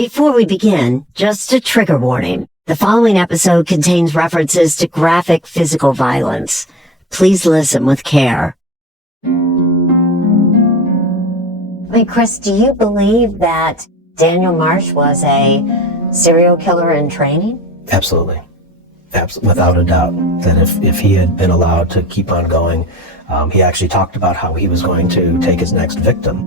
Before we begin, just a trigger warning. The following episode contains references to graphic physical violence. Please listen with care. Chris, do you believe that Daniel Marsh was a serial killer in training? Absolutely. Without a doubt. That if he had been allowed to keep on going, he actually talked about how he was going to take his next victim.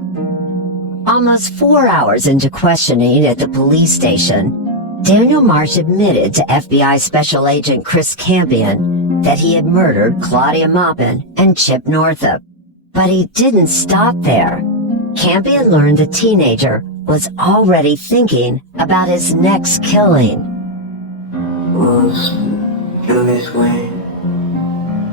Almost 4 hours into questioning at the police station, Daniel Marsh admitted to FBI Special Agent Chris Campion that he had murdered Claudia Maupin and Chip Northup. But he didn't stop there. Campion learned the teenager was already thinking about his next killing. Well, it's gonna basically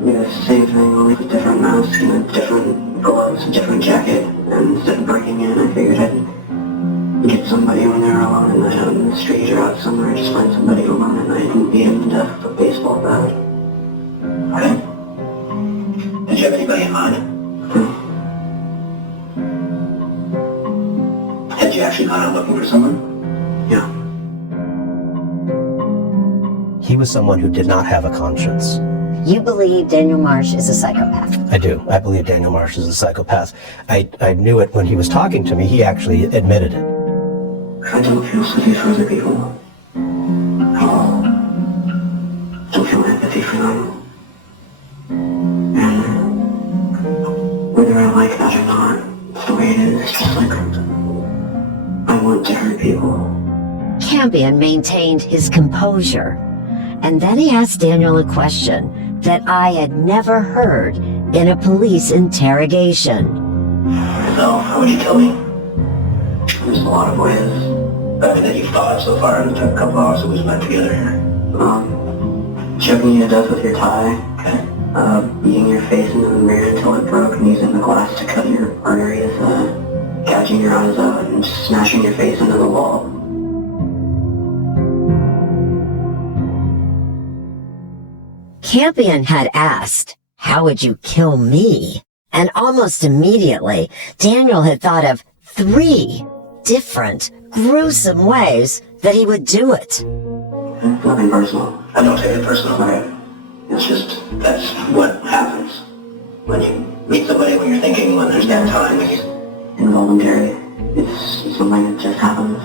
be the same thing, only with a different mask and a different gloves, a different jacket. And instead of breaking in, I figured I'd get somebody when they're alone at night out in the street or out somewhere, just find somebody alone at night and beat him to death with a baseball bat. Okay. Did you have anybody in mind? Had you actually gone out looking for someone? Yeah. He was someone who did not have a conscience. You believe Daniel Marsh is a psychopath? I do. I believe Daniel Marsh is a psychopath. I knew it when he was talking to me. He actually admitted it. I don't feel sympathy for other people at all. Don't feel empathy for them. And whether I like that or not, it's the way it is. It's just like I want to hurt people. Campion maintained his composure, and then he asked Daniel a question that I had never heard in a police interrogation. So, how would you kill me? There's a lot of ways. That you've thought of so far in the couple hours that we spent together here. Choking you to death with your tie. Okay. Beating your face into the mirror until it broke and using the glass to cut your arteries. Gouging your eyes out and just smashing your face into the wall. Campion had asked, "How would you kill me?" And almost immediately, Daniel had thought of 3 different, gruesome ways that he would do it. It's nothing personal. I don't take it personal, right? It's just, that's what happens. When you meet somebody, when you're thinking, when there's downtime, when it's involuntary. It's something that just happens.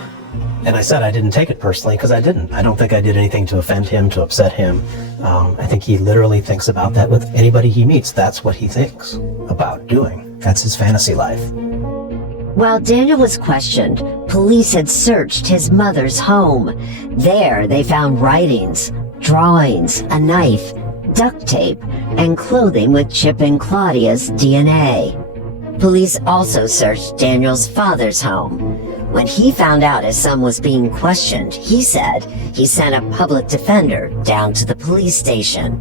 And I said I didn't take it personally because I didn't. I don't think I did anything to offend him, to upset him. I think he literally thinks about that with anybody he meets. That's what he thinks about doing. That's his fantasy life. While Daniel was questioned, police had searched his mother's home. There, they found writings, drawings, a knife, duct tape, and clothing with Chip and Claudia's DNA. Police also searched Daniel's father's home. When he found out his son was being questioned, he said he sent a public defender down to the police station.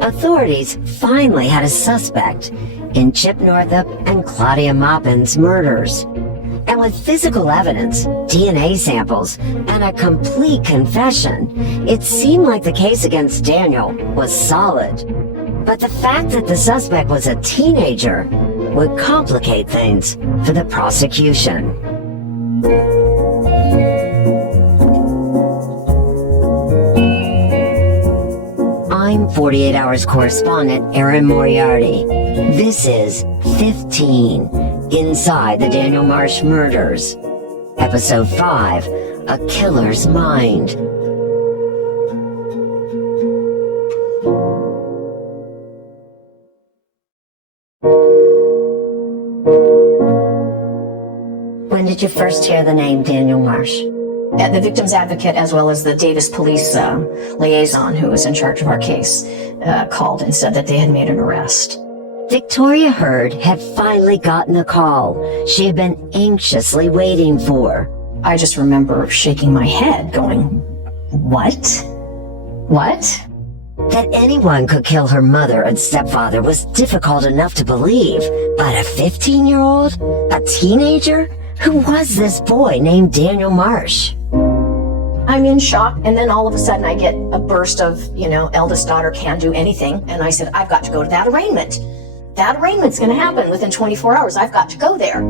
Authorities finally had a suspect in Chip Northup and Claudia Maupin's murders. And with physical evidence, DNA samples, and a complete confession, it seemed like the case against Daniel was solid. But the fact that the suspect was a teenager would complicate things for the prosecution. I'm 48 Hours correspondent Erin Moriarty. This is 15 Inside the Daniel Marsh Murders. Episode 5, A Killer's Mind. When did you first hear the name Daniel Marsh? The victim's advocate, as well as the Davis police liaison, who was in charge of our case, called and said that they had made an arrest. Victoria Hurd had finally gotten the call she had been anxiously waiting for. I just remember shaking my head, going, "What? What?" That anyone could kill her mother and stepfather was difficult enough to believe, but a 15-year-old? A teenager? Who was this boy named Daniel Marsh? I'm in shock, and then all of a sudden I get a burst of, eldest daughter can't do anything, and I said, I've got to go to that arraignment. That arraignment's going to happen within 24 hours. I've got to go there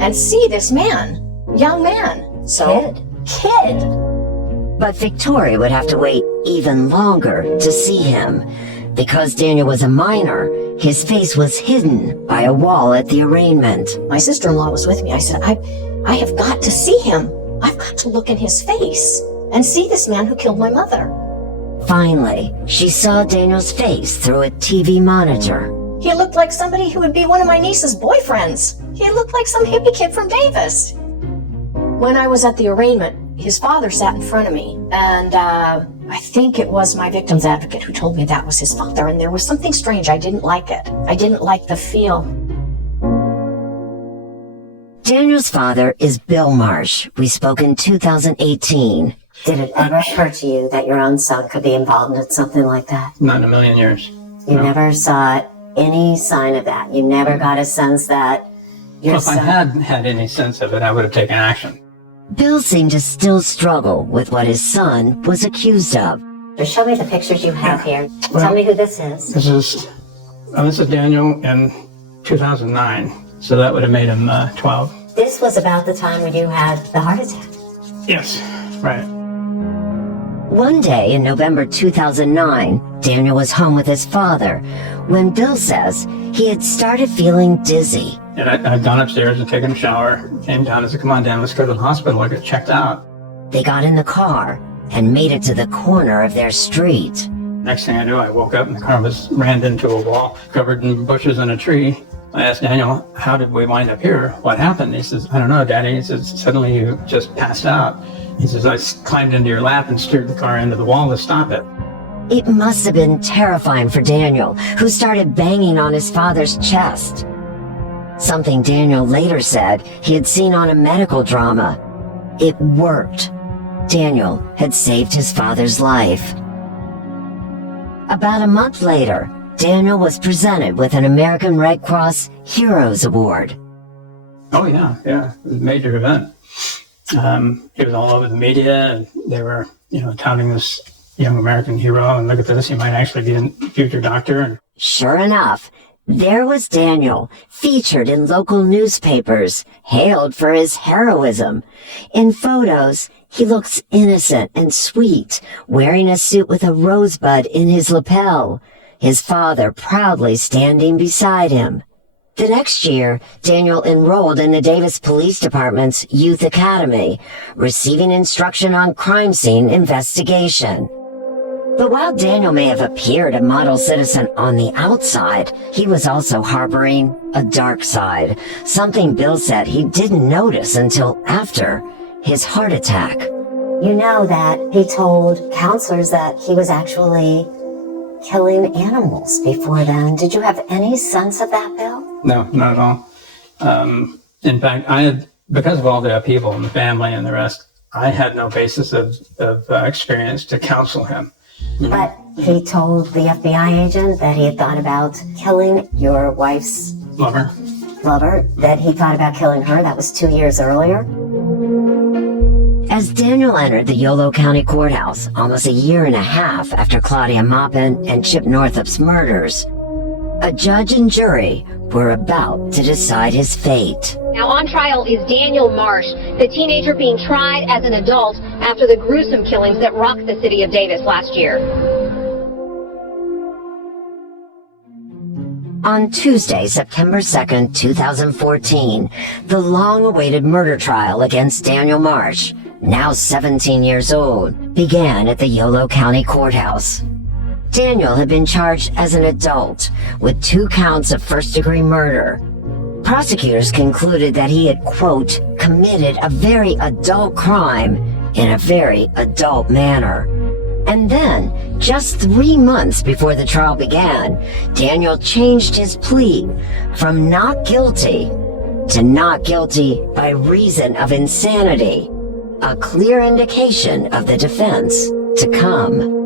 and see this man, young man, So, kid. But Victoria would have to wait even longer to see him. Because Daniel was a minor, his face was hidden by a wall at the arraignment. My sister-in-law was with me. I said, I have got to see him. I've got to look in his face and see this man who killed my mother. Finally, she saw Daniel's face through a TV monitor. He looked like somebody who would be one of my niece's boyfriends. He looked like some hippie kid from Davis. When I was at the arraignment, his father sat in front of me, and I think it was my victim's advocate who told me that was his father, and there was something strange. I didn't like it. I didn't like the feel. Daniel's father is Bill Marsh. We spoke in 2018. Did it ever occur to you that your own son could be involved in something like that? Not in a million years. You No. never saw any sign of that? You never got a sense that your Well, if I son... had had any sense of it, I would have taken action. Bill seemed to still struggle with what his son was accused of. Show me the pictures you have here. Well, Tell me who this is. This is Daniel in 2009, so that would have made him 12. This was about the time when you had the heart attack. Yes, right. One day in November 2009, Daniel was home with his father when Bill says he had started feeling dizzy. And I'd gone upstairs and taken a shower, came down and said, come on, Dan, let's go to the hospital. I get checked out. They got in the car and made it to the corner of their street. Next thing I knew, I woke up and the car was rammed into a wall, covered in bushes and a tree. I asked Daniel, how did we wind up here? What happened? He says, I don't know, Daddy. He says, suddenly you just passed out. He says, I climbed into your lap and steered the car into the wall to stop it. It must have been terrifying for Daniel, who started banging on his father's chest. Something Daniel later said he had seen on a medical drama. It worked. Daniel had saved his father's life. About a month later, Daniel was presented with an American Red Cross Heroes Award. Oh, yeah. It was a major event. It was all over the media, and they were, touting this young American hero, and look at this, he might actually be a future doctor. Sure enough, there was Daniel, featured in local newspapers, hailed for his heroism. In photos, he looks innocent and sweet, wearing a suit with a rosebud in his lapel, his father proudly standing beside him. The next year, Daniel enrolled in the Davis Police Department's Youth Academy, receiving instruction on crime scene investigation. But while Daniel may have appeared a model citizen on the outside, he was also harboring a dark side, something Bill said he didn't notice until after his heart attack. You know that he told counselors that he was actually killing animals before then. Did you have any sense of that, Bill? No, not at all. In fact, because of all the upheaval in the family and the rest, I had no basis of experience to counsel him. But he told the FBI agent that he had thought about killing your wife's Lover. that he thought about killing her. That was 2 years earlier. As Daniel entered the Yolo County Courthouse almost a year and a half after Claudia Maupin and Chip Northup's murders, a judge and jury were about to decide his fate. Now on trial is Daniel Marsh, the teenager being tried as an adult after the gruesome killings that rocked the city of Davis last year. On Tuesday, September 2nd, 2014, the long-awaited murder trial against Daniel Marsh, now 17 years old, began at the Yolo County Courthouse. Daniel had been charged as an adult with 2 counts of first-degree murder. Prosecutors concluded that he had, quote, committed a very adult crime in a very adult manner. And then, just 3 months before the trial began, Daniel changed his plea from not guilty to not guilty by reason of insanity, a clear indication of the defense to come.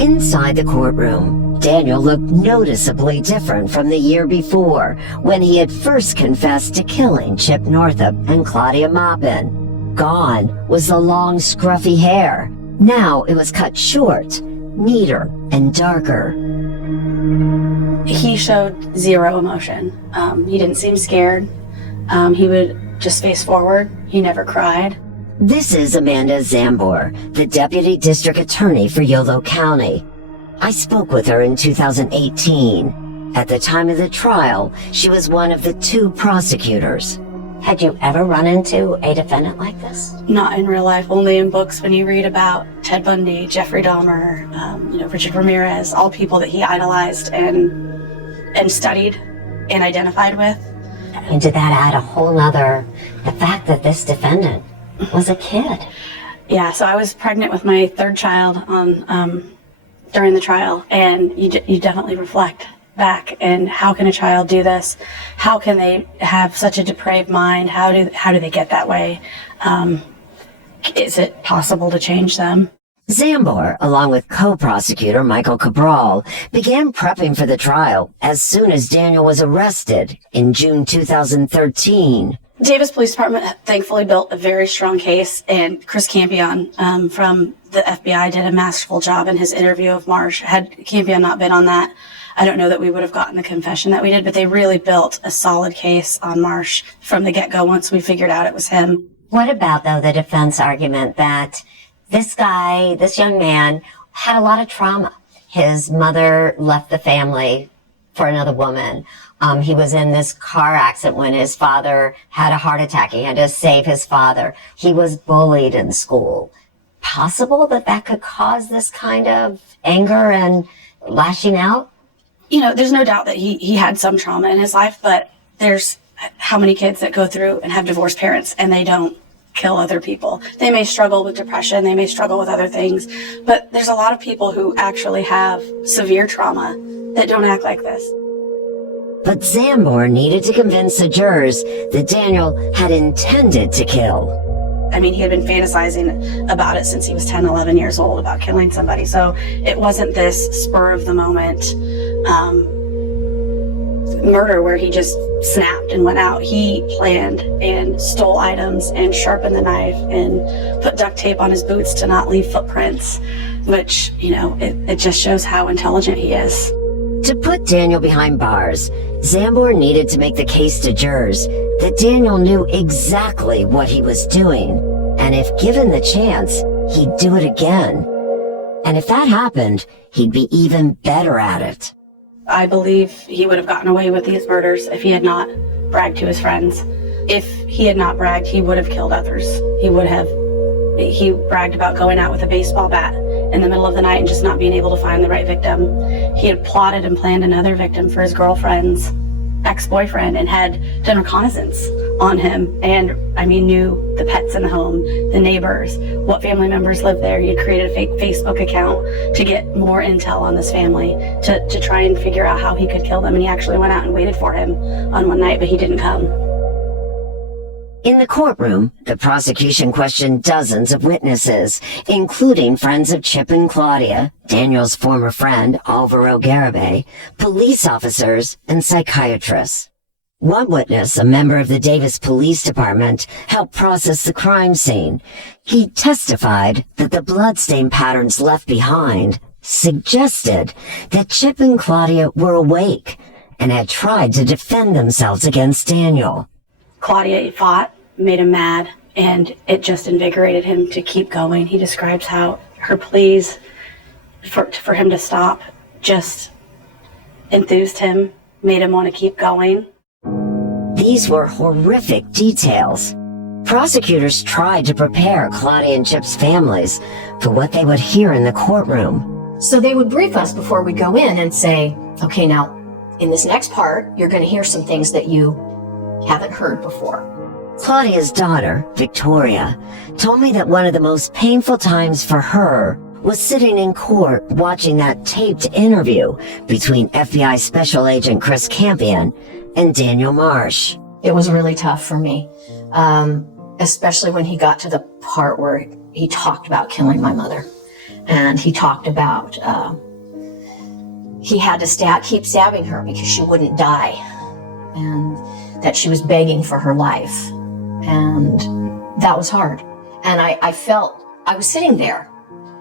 Inside the courtroom, Daniel looked noticeably different from the year before, when he had first confessed to killing Chip Northup and Claudia Maupin. Gone was the long, scruffy hair. Now it was cut short, neater, and darker. He showed zero emotion. He didn't seem scared. He would just face forward. He never cried. This is Amanda Zambor, the Deputy District Attorney for Yolo County. I spoke with her in 2018. At the time of the trial, she was one of the 2 prosecutors. Had you ever run into a defendant like this? Not in real life, only in books when you read about Ted Bundy, Jeffrey Dahmer, Richard Ramirez, all people that he idolized and studied and identified with. And did that add a whole nother, the fact that this defendant was a kid? Yeah, so I was pregnant with my 3rd child during the trial, and you definitely reflect back, and how can a child do this? How can they have such a depraved mind? How do they get that way? Is it possible to change them? Zambor, along with co-prosecutor Michael Cabral, began prepping for the trial as soon as Daniel was arrested in June 2013. Davis Police Department thankfully built a very strong case, and Chris Campion from the FBI did a masterful job in his interview of Marsh. Had Campion not been on that, I don't know that we would have gotten the confession that we did, but they really built a solid case on Marsh from the get-go once we figured out it was him. What about, though, the defense argument that this guy, this young man, had a lot of trauma? His mother left the family for another woman. He was in this car accident when his father had a heart attack. He had to save his father. He was bullied in school. Possible that could cause this kind of anger and lashing out? There's no doubt that he had some trauma in his life, but there's how many kids that go through and have divorced parents and they don't kill other people. They may struggle with depression, they may struggle with other things, but there's a lot of people who actually have severe trauma that don't act like this. But Zambor needed to convince the jurors that Daniel had intended to kill. I mean, he had been fantasizing about it since he was 10, 11 years old, about killing somebody. So it wasn't this spur of the moment murder where he just snapped and went out. He planned and stole items and sharpened the knife and put duct tape on his boots to not leave footprints, which, it just shows how intelligent he is. To put Daniel behind bars, Zambor needed to make the case to jurors that Daniel knew exactly what he was doing, and if given the chance, he'd do it again. And if that happened, he'd be even better at it. I believe he would have gotten away with these murders if he had not bragged to his friends. If he had not bragged, he would have killed others. He bragged about going out with a baseball bat in the middle of the night and just not being able to find the right victim. He had plotted and planned another victim for his girlfriend's ex-boyfriend and had done reconnaissance on him and, knew the pets in the home, the neighbors, what family members lived there. He had created a fake Facebook account to get more intel on this family, to try and figure out how he could kill them. And he actually went out and waited for him on one night, but he didn't come. In the courtroom, the prosecution questioned dozens of witnesses, including friends of Chip and Claudia, Daniel's former friend Alvaro Garibay, police officers, and psychiatrists. One witness, a member of the Davis Police Department, helped process the crime scene. He testified that the bloodstain patterns left behind suggested that Chip and Claudia were awake and had tried to defend themselves against Daniel. Claudia fought, made him mad, and it just invigorated him to keep going. He describes how her pleas for him to stop just enthused him, made him want to keep going. These were horrific details. Prosecutors tried to prepare Claudia and Chip's families for what they would hear in the courtroom. So they would brief us before we go in and say, okay, now, in this next part, you're going to hear some things that you haven't heard before. Claudia's daughter, Victoria, told me that one of the most painful times for her was sitting in court watching that taped interview between FBI Special Agent Chris Campion and Daniel Marsh. It was really tough for me, especially when he got to the part where he talked about killing my mother. And he talked about he had to keep stabbing her because she wouldn't die, and that she was begging for her life. And that was hard. And I was sitting there,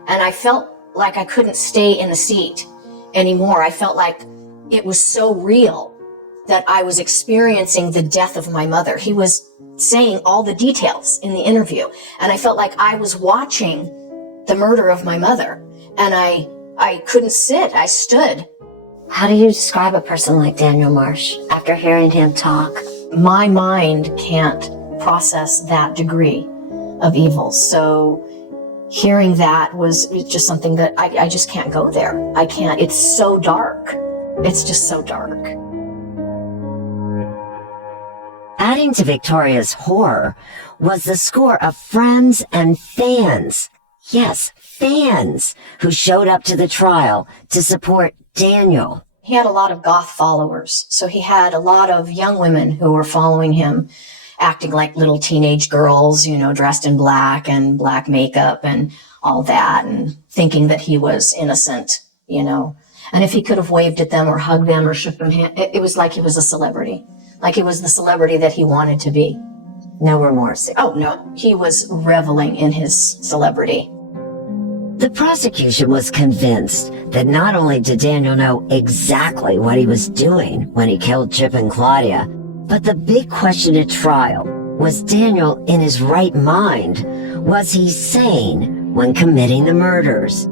and I felt like I couldn't stay in the seat anymore. I felt like it was so real that I was experiencing the death of my mother. He was saying all the details in the interview, and I felt like I was watching the murder of my mother, and I couldn't sit. I stood. How do you describe a person like Daniel Marsh after hearing him talk? My mind can't process that degree of evil. So hearing that was just something that I just can't go there. I can't. It's so dark. It's just so dark. Adding to Victoria's horror was the score of friends and fans. Yes, fans who showed up to the trial to support Daniel. He had a lot of goth followers. So he had a lot of young women who were following him, acting like little teenage girls, you know, dressed in black and black makeup and all that, and thinking that he was innocent, you know. And if he could have waved at them or hugged them or shook them hand, it was like he was a celebrity. Like he was the celebrity that he wanted to be. No remorse. Oh, no. He was reveling in his celebrity. The prosecution was convinced that not only did Daniel know exactly what he was doing when he killed Chip and Claudia, but the big question at trial, was Daniel in his right mind? Was he sane when committing the murders?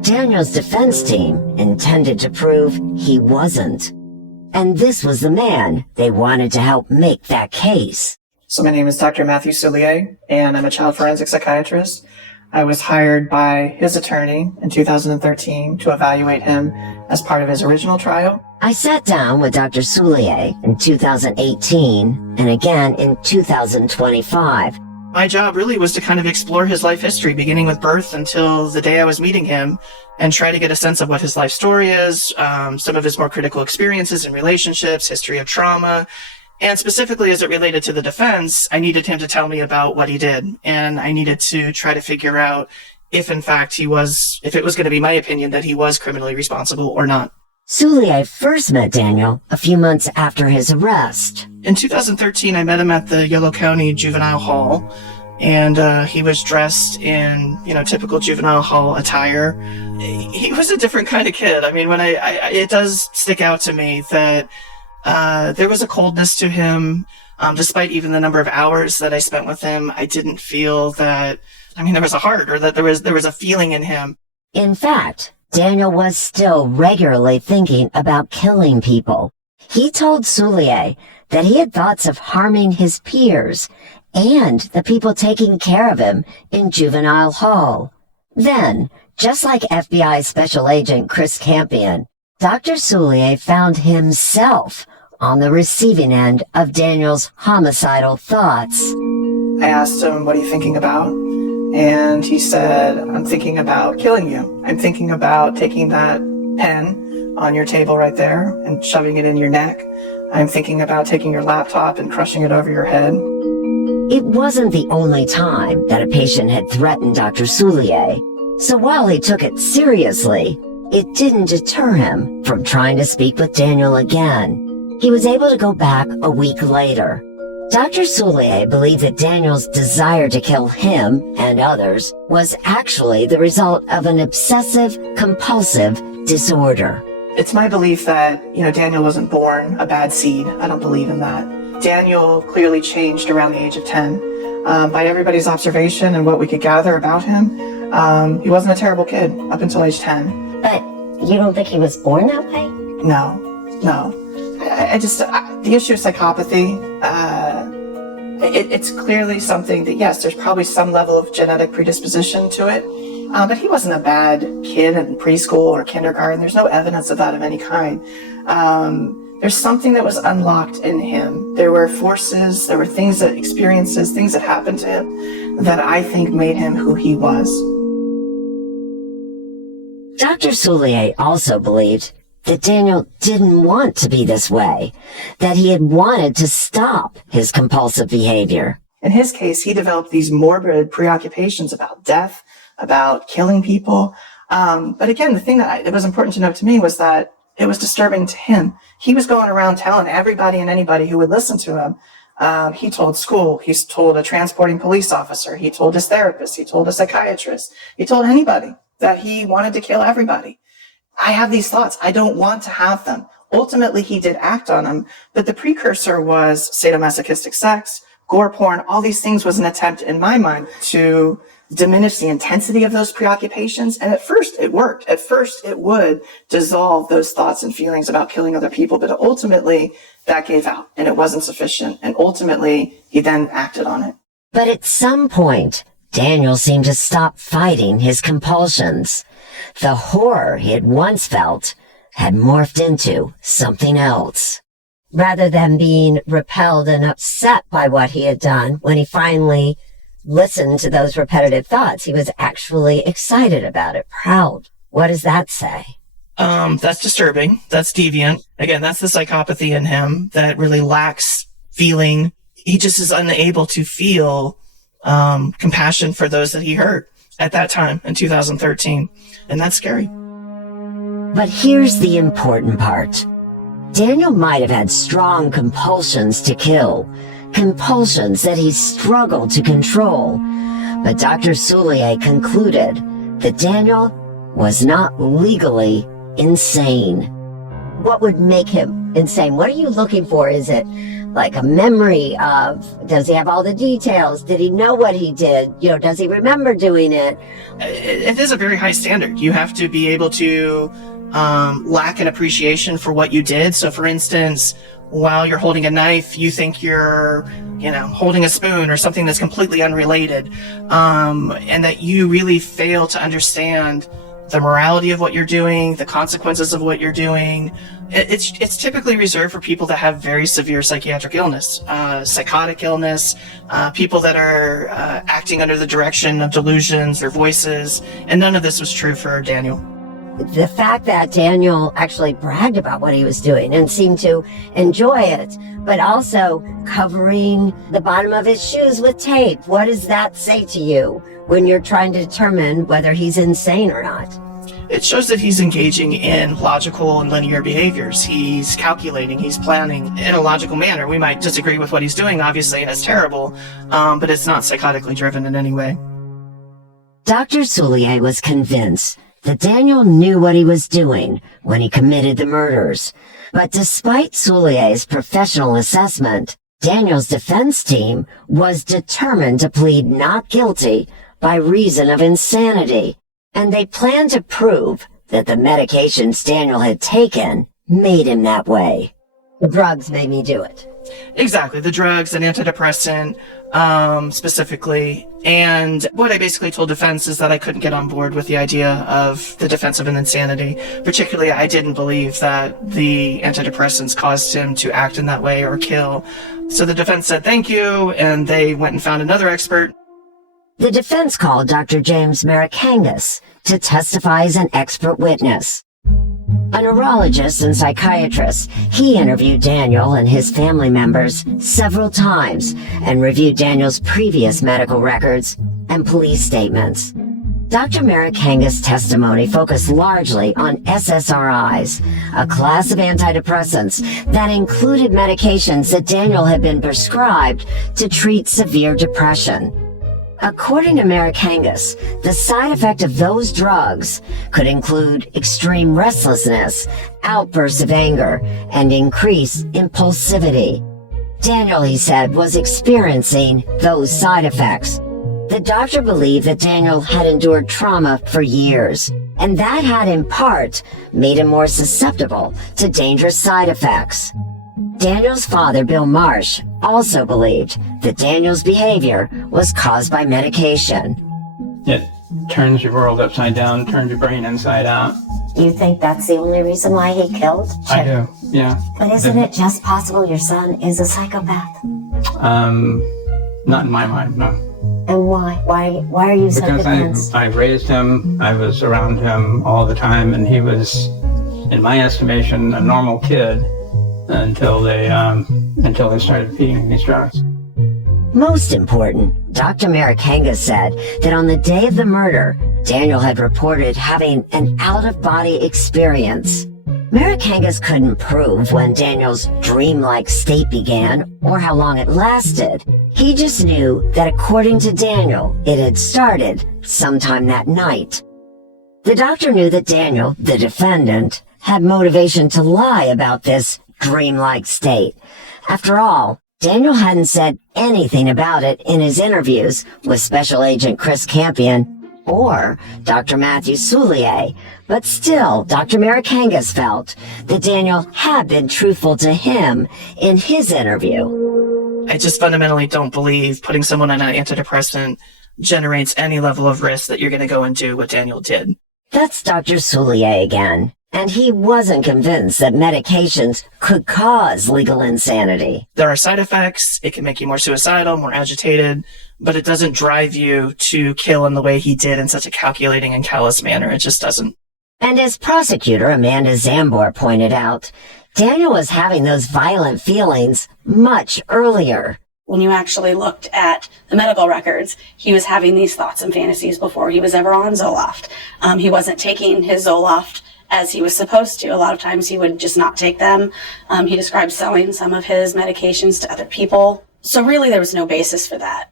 Daniel's defense team intended to prove he wasn't. And this was the man they wanted to help make that case. So my name is Dr. Matthew Soulier, and I'm a child forensic psychiatrist. I was hired by his attorney in 2013 to evaluate him as part of his original trial. I sat down with Dr. Soulier in 2018 and again in 2025. My job really was to kind of explore his life history, beginning with birth until the day I was meeting him, and try to get a sense of what his life story is, some of his more critical experiences in relationships, history of trauma, and specifically as it related to the defense, I needed him to tell me about what he did, and I needed to try to figure out if in fact if it was going to be my opinion that he was criminally responsible or not. Soulier first met Daniel a few months after his arrest. In 2013, I met him at the Yolo County Juvenile Hall, and he was dressed in, typical juvenile hall attire. He was a different kind of kid. I mean, it does stick out to me that there was a coldness to him. Despite even the number of hours that I spent with him, I didn't feel that, there was a heart, or that there was a feeling in him. In fact, Daniel was still regularly thinking about killing people. He told Soulier that he had thoughts of harming his peers and the people taking care of him in juvenile hall. Then, just like FBI Special Agent Chris Campion, Dr. Soulier found himself on the receiving end of Daniel's homicidal thoughts. I asked him, "What are you thinking about?" And he said, "I'm thinking about killing you. I'm thinking about taking that pen on your table right there and shoving it in your neck. I'm thinking about taking your laptop and crushing it over your head." It wasn't the only time that a patient had threatened Dr. Soulier, so while he took it seriously, it didn't deter him from trying to speak with Daniel again. He was able to go back a week later. Dr. Soulier believed that Daniel's desire to kill him and others was actually the result of an obsessive-compulsive disorder. It's my belief that, Daniel wasn't born a bad seed. I don't believe in that. Daniel clearly changed around the age of 10. By everybody's observation and what we could gather about him, he wasn't a terrible kid up until age 10. But you don't think he was born that way? No. The issue of psychopathy, it's clearly something that, yes, there's probably some level of genetic predisposition to it, but he wasn't a bad kid in preschool or kindergarten. There's no evidence of that of any kind. There's something that was unlocked in him. There were forces, there were experiences, things that happened to him that I think made him who he was. Dr. Soulier also believed that Daniel didn't want to be this way, that he had wanted to stop his compulsive behavior. In his case, he developed these morbid preoccupations about death, about killing people. But again, the thing that it was important to note to me was that it was disturbing to him. He was going around telling everybody and anybody who would listen to him. He told school, he told a transporting police officer, he told his therapist, he told a psychiatrist, he told anybody that he wanted to kill everybody. I have these thoughts. I don't want to have them. Ultimately, he did act on them, but the precursor was sadomasochistic sex, gore porn. All these things was an attempt in my mind to diminish the intensity of those preoccupations. And at first it worked. At first it would dissolve those thoughts and feelings about killing other people, but ultimately that gave out and it wasn't sufficient. And ultimately he then acted on it. But at some point, Daniel seemed to stop fighting his compulsions. The horror he had once felt had morphed into something else. Rather than being repelled and upset by what he had done, when he finally listened to those repetitive thoughts, he was actually excited about it, proud. What does that say? That's disturbing. That's deviant. Again, that's the psychopathy in him that really lacks feeling. He just is unable to feel compassion for those that he hurt at that time in 2013. And that's scary. But here's the important part. Daniel might have had strong compulsions to kill, compulsions that he struggled to control. But Dr. Soulier concluded that Daniel was not legally insane. What would make him insane? What are you looking for? Is it like a memory of, does he have all the details? Did he know what he did? Does he remember doing it? It is a very high standard. You have to be able to lack an appreciation for what you did. So for instance, while you're holding a knife, you think you're, holding a spoon or something that's completely unrelated, and that you really fail to understand the morality of what you're doing, the consequences of what you're doing. It's typically reserved for people that have very severe psychiatric illness, psychotic illness, people that are acting under the direction of delusions or voices, and none of this was true for Daniel. The fact that Daniel actually bragged about what he was doing and seemed to enjoy it, but also covering the bottom of his shoes with tape. What does that say to you when you're trying to determine whether he's insane or not? It shows that he's engaging in logical and linear behaviors. He's calculating, he's planning in a logical manner. We might disagree with what he's doing, obviously, and it's terrible, but it's not psychotically driven in any way. Dr. Soulier was convinced that Daniel knew what he was doing when he committed the murders. But despite Soulier's professional assessment, Daniel's defense team was determined to plead not guilty by reason of insanity, and they planned to prove that the medications Daniel had taken made him that way. The drugs made me do it. Exactly, the drugs and antidepressant, specifically. And what I basically told defense is that I couldn't get on board with the idea of the defense of an insanity. Particularly, I didn't believe that the antidepressants caused him to act in that way or kill. So the defense said thank you, and they went and found another expert. The defense called Dr. James Marikangas to testify as an expert witness. A neurologist and psychiatrist, he interviewed Daniel and his family members several times and reviewed Daniel's previous medical records and police statements. Dr. Marikangas' testimony focused largely on SSRIs, a class of antidepressants that included medications that Daniel had been prescribed to treat severe depression. According to Marikangas, the side effect of those drugs could include extreme restlessness, outbursts of anger, and increased impulsivity. Daniel, he said, was experiencing those side effects. The doctor believed that Daniel had endured trauma for years, and that had in part made him more susceptible to dangerous side effects. Daniel's father, Bill Marsh, also believed that Daniel's behavior was caused by medication. It turns your world upside down, turns your brain inside out. You think that's the only reason why he killed? I do, yeah. But isn't it just possible your son is a psychopath? Not in my mind, no. And why? Why are you so convinced? Because I raised him, I was around him all the time, and he was, in my estimation, a normal kid until they started feeding these drugs. Most important, Dr. Marikangas said that on the day of the murder, Daniel had reported having an out-of-body experience. Marikangas couldn't prove when Daniel's dreamlike state began or how long it lasted. He just knew that according to Daniel, it had started sometime that night. The doctor knew that Daniel, the defendant, had motivation to lie about this dreamlike state. After all, Daniel hadn't said anything about it in his interviews with Special Agent Chris Campion or Dr. Matthew Soulier, but still, Dr. Marikangas felt that Daniel had been truthful to him in his interview. I just fundamentally don't believe putting someone on an antidepressant generates any level of risk that you're going to go and do what Daniel did. That's Dr. Soulier again, and he wasn't convinced that medications could cause legal insanity. There are side effects. It can make you more suicidal, more agitated, but it doesn't drive you to kill in the way he did in such a calculating and callous manner. It just doesn't. And as prosecutor Amanda Zambor pointed out, Daniel was having those violent feelings much earlier. When you actually looked at the medical records, he was having these thoughts and fantasies before he was ever on Zoloft. He wasn't taking his Zoloft as he was supposed to. A lot of times he would just not take them. He described selling some of his medications to other people. So really there was no basis for that.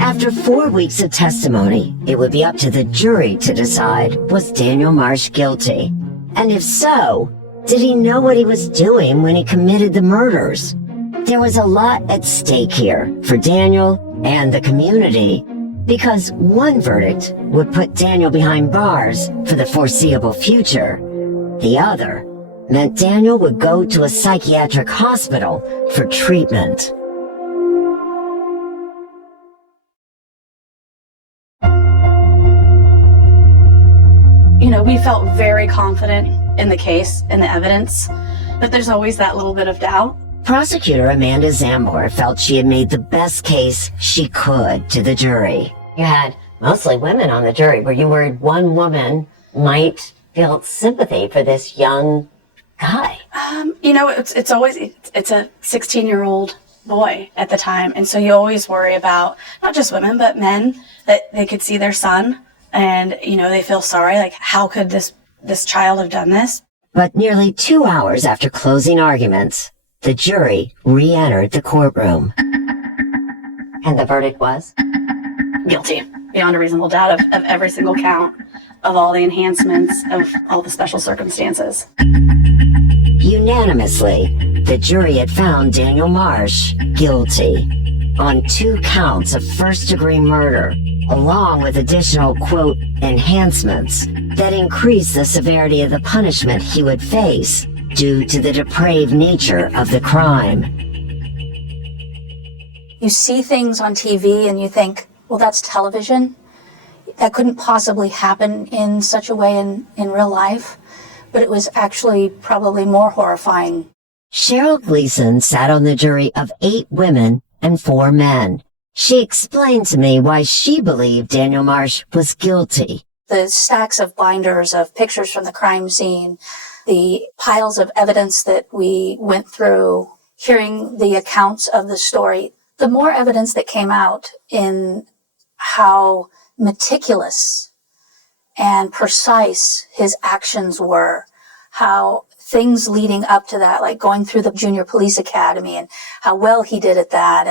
After 4 weeks of testimony, it would be up to the jury to decide, was Daniel Marsh guilty? And if so, did he know what he was doing when he committed the murders? There was a lot at stake here for Daniel and the community, because one verdict would put Daniel behind bars for the foreseeable future. The other meant Daniel would go to a psychiatric hospital for treatment. You know, we felt very confident in the case and the evidence, but there's always that little bit of doubt. Prosecutor Amanda Zambor felt she had made the best case she could to the jury. You had mostly women on the jury. Were you worried one woman might feel sympathy for this young guy? You know, it's a 16-year-old boy at the time, and so you always worry about not just women but men, that they could see their son and, you know, they feel sorry, like, how could this child have done this? But nearly 2 hours after closing arguments, the jury re-entered the courtroom. And the verdict was? Guilty, beyond a reasonable doubt of every single count, of all the enhancements, of all the special circumstances. Unanimously, the jury had found Daniel Marsh guilty on 2 counts of first-degree murder, along with additional, quote, enhancements that increased the severity of the punishment he would face due to the depraved nature of the crime. You see things on TV and you think, well, that's television. That couldn't possibly happen in such a way in real life. But it was actually probably more horrifying. Cheryl Gleason sat on the jury of 8 women and 4 men. She explained to me why she believed Daniel Marsh was guilty. The stacks of binders of pictures from the crime scene, the piles of evidence that we went through, hearing the accounts of the story, the more evidence that came out in how meticulous and precise his actions were, how things leading up to that, like going through the junior police academy and how well he did at that.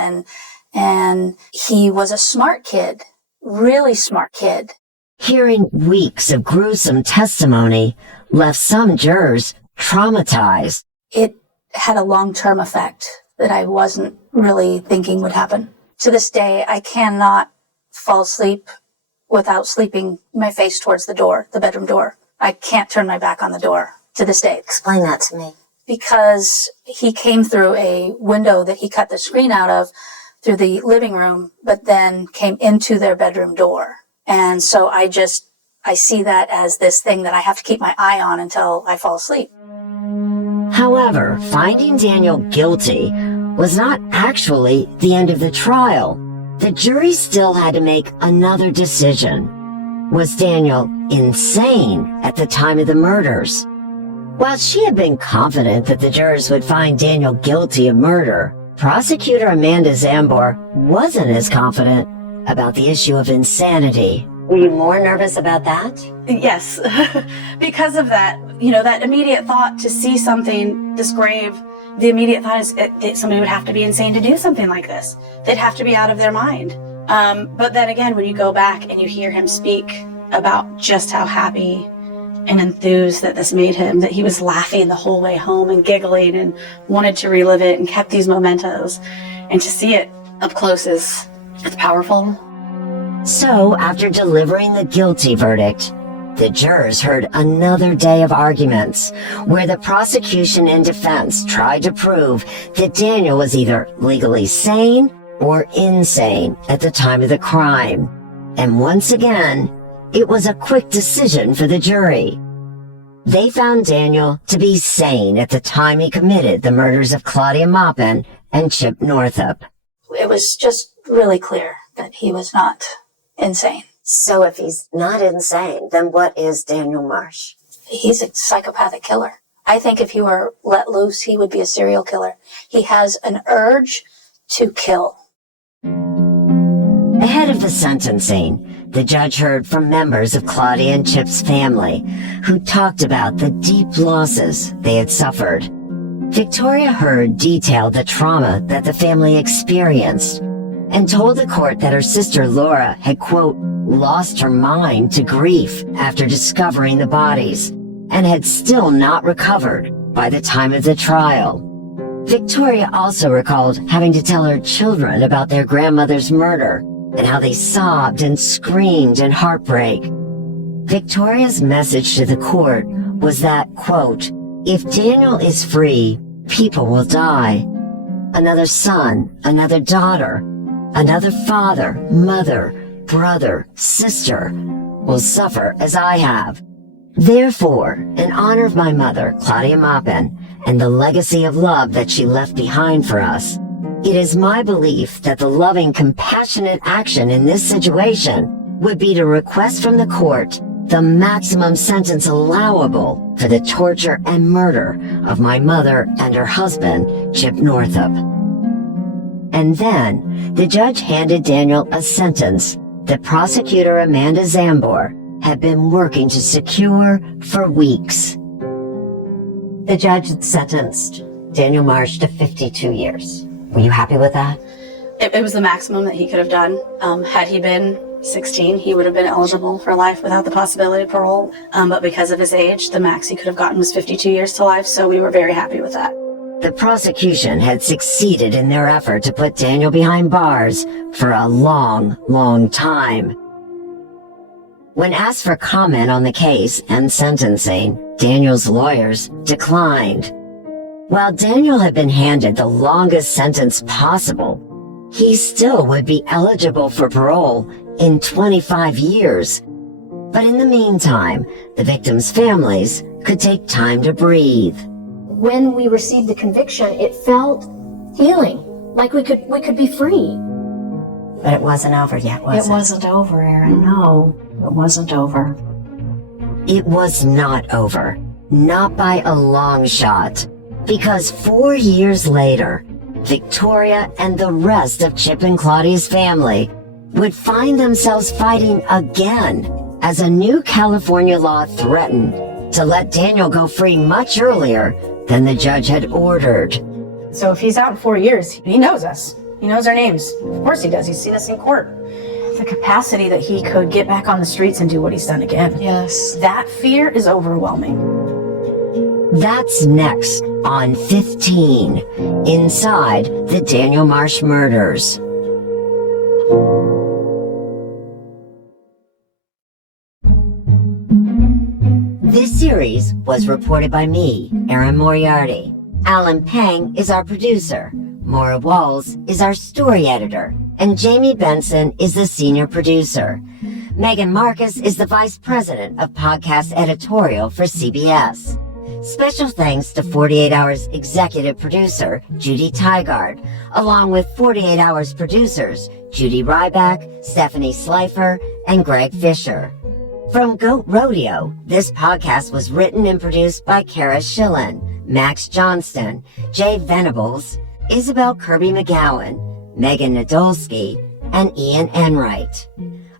And he was a smart kid, really smart kid. Hearing weeks of gruesome testimony left some jurors traumatized. It had a long-term effect that I wasn't really thinking would happen. To this day, I cannot fall asleep without sleeping my face towards the door, the bedroom door. I can't turn my back on the door to this day. Explain that to me. Because he came through a window that he cut the screen out of through the living room, but then came into their bedroom door. And so I see that as this thing that I have to keep my eye on until I fall asleep. However, finding Daniel guilty was not actually the end of the trial. The jury still had to make another decision. Was Daniel insane at the time of the murders? While she had been confident that the jurors would find Daniel guilty of murder, prosecutor Amanda Zambor wasn't as confident about the issue of insanity. Were you more nervous about that? Yes, because of that, that immediate thought to see something this grave, the immediate thought is somebody would have to be insane to do something like this. They'd have to be out of their mind. But then again, when you go back and you hear him speak about just how happy and enthused that this made him, that he was laughing the whole way home and giggling and wanted to relive it and kept these mementos. And to see it up close it's powerful. So, after delivering the guilty verdict, the jurors heard another day of arguments where the prosecution and defense tried to prove that Daniel was either legally sane or insane at the time of the crime. And once again, it was a quick decision for the jury. They found Daniel to be sane at the time he committed the murders of Claudia Maupin and Chip Northup. It was just really clear that he was not insane. So if he's not insane, then what is Daniel Marsh? He's a psychopathic killer. I think if he were let loose, he would be a serial killer. He has an urge to kill. Ahead of the sentencing, the judge heard from members of Claudia and Chip's family who talked about the deep losses they had suffered. Victoria Heard detailed the trauma that the family experienced and told the court that her sister Laura had, quote, lost her mind to grief after discovering the bodies and had still not recovered by the time of the trial. Victoria also recalled having to tell her children about their grandmother's murder and how they sobbed and screamed in heartbreak. Victoria's message to the court was that, quote, if Daniel is free, people will die. Another son, another daughter, another father, mother, brother, sister will suffer as I have. Therefore, in honor of my mother, Claudia Maupin, and the legacy of love that she left behind for us, it is my belief that the loving, compassionate action in this situation would be to request from the court the maximum sentence allowable for the torture and murder of my mother and her husband, Chip Northup. And then, the judge handed Daniel a sentence that prosecutor Amanda Zambor had been working to secure for weeks. The judge sentenced Daniel Marsh to 52 years. Were you happy with that? It was the maximum that he could have done. Had he been 16, he would have been eligible for life without the possibility of parole. But because of his age, the max he could have gotten was 52 years to life, so we were very happy with that. The prosecution had succeeded in their effort to put Daniel behind bars for a long, long time. When asked for comment on the case and sentencing, Daniel's lawyers declined. While Daniel had been handed the longest sentence possible, he still would be eligible for parole in 25 years. But in the meantime, the victims' families could take time to breathe. When we received the conviction, it felt healing, like we could be free. But it wasn't over yet, was it? It wasn't over, Erin. No, it wasn't over. It was not over. Not by a long shot. Because 4 years later, Victoria and the rest of Chip and Claudia's family would find themselves fighting again as a new California law threatened to let Daniel go free much earlier than the judge had ordered. So if he's out in 4 years, he knows us. He knows our names. Of course he does. He's seen us in court. The capacity that he could get back on the streets and do what he's done again. Yes. That fear is overwhelming. That's next on 15, inside the Daniel Marsh murders. This series was reported by me, Erin Moriarty. Alan Peng is our producer. Maura Walls is our story editor. And Jamie Benson is the senior producer. Megan Marcus is the vice president of podcast editorial for CBS. Special thanks to 48 Hours executive producer Judy Tygard, along with 48 Hours producers Judy Ryback, Stephanie Slifer, and Greg Fisher. From Goat Rodeo, this podcast was written and produced by Kara Schillen, Max Johnston, Jay Venables, Isabel Kirby McGowan, Megan Nadolski, and Ian Enright.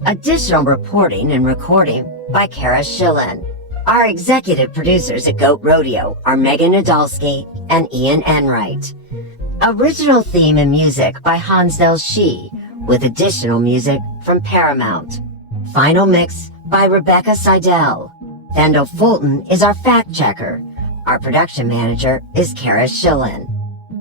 Additional reporting and recording by Kara Schillen. Our executive producers at Goat Rodeo are Megan Nadolski and Ian Enright. Original theme and music by Hansdale Shee, with additional music from Paramount. Final mix by Rebecca Seidel. Vendel Fulton is our fact checker. Our production manager is Kara Schillen.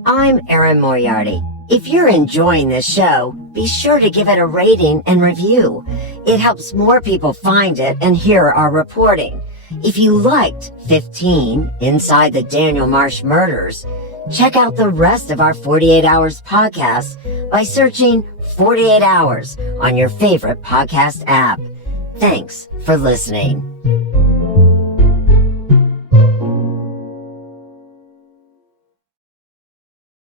I'm Erin Moriarty. If you're enjoying this show, be sure to give it a rating and review. It helps more people find it and hear our reporting. If you liked 15 Inside the Daniel Marsh Murders, check out the rest of our 48 Hours podcast by searching 48 Hours on your favorite podcast app. Thanks for listening.